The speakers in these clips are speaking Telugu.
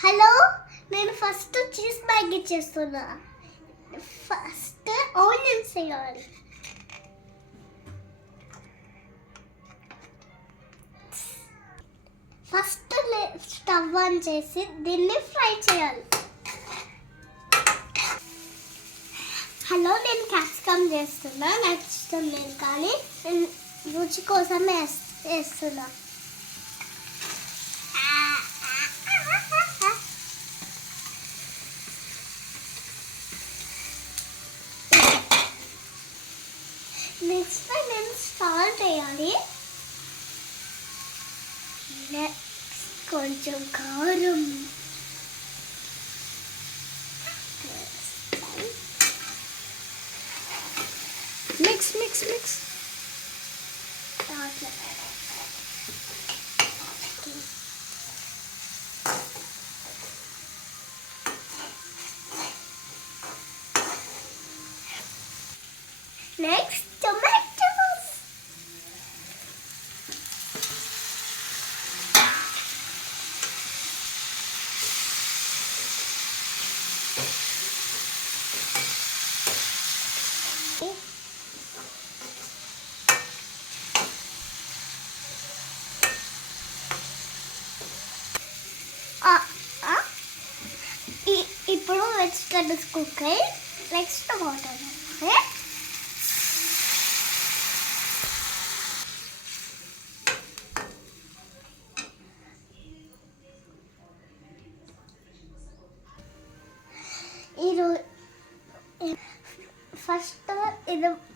హలో నేను ఫస్ట్ చీజ్ మ్యాగీ చేస్తున్నా ఫస్ట్ ఆనియన్స్ వేయాలి. ఫస్ట్ స్టవ్ ఆన్ చేసి దీన్ని ఫ్రై చేయాలి. హలో నేను క్యాప్సికమ్ చేస్తున్నా నాకు ఇష్టం లేదు కానీ నేను రుచి కోసం వేస్తున్నా. నెక్స్ట్ నేను సాల్ట్ వేయాలి నెక్స్ట్ కొంచెం కారం. మిక్స్ మిక్స్ మిక్స్ దాంట్లో నెక్స్ట్ టొమాటోస్ ఇ- ఇప్పుడు వెజిటబుల్స్ కుక్ అయ్యి next water It's a.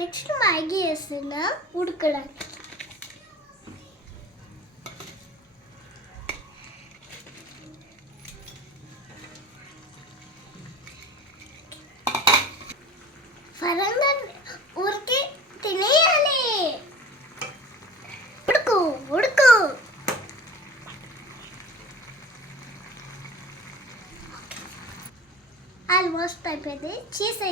Next Maggi వేస్తున్నా ఉడకడానికి. ఫరంగా ఊరికి తినేయాలి. ఉడుకు ఉడుకు. ఆల్మోస్ట్ అయిపోయింది. చీజ్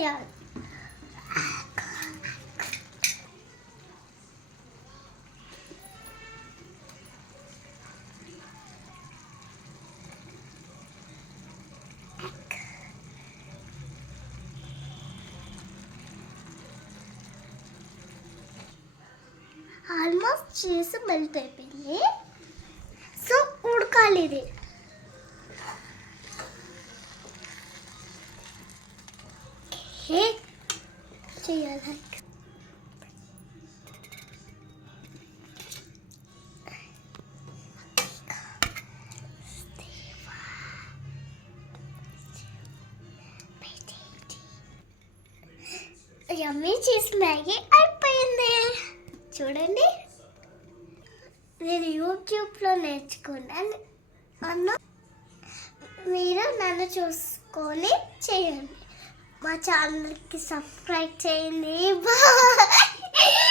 ఆల్మోస్ట్ చీజ్ మెల్ట్ అయిపోయింది సో ఉడకాలి ఇది ఓకే చేయాలి యమ్మీ చీజ్ మ్యాగీ అయిపోయింది చూడండి. నేను యూట్యూబ్లో నేర్చుకున్నాను. అన్న మీరు నన్ను చూసుకొని చేయండి. మా ఛానల్కి సబ్స్క్రైబ్ చేయండి. బాయ్.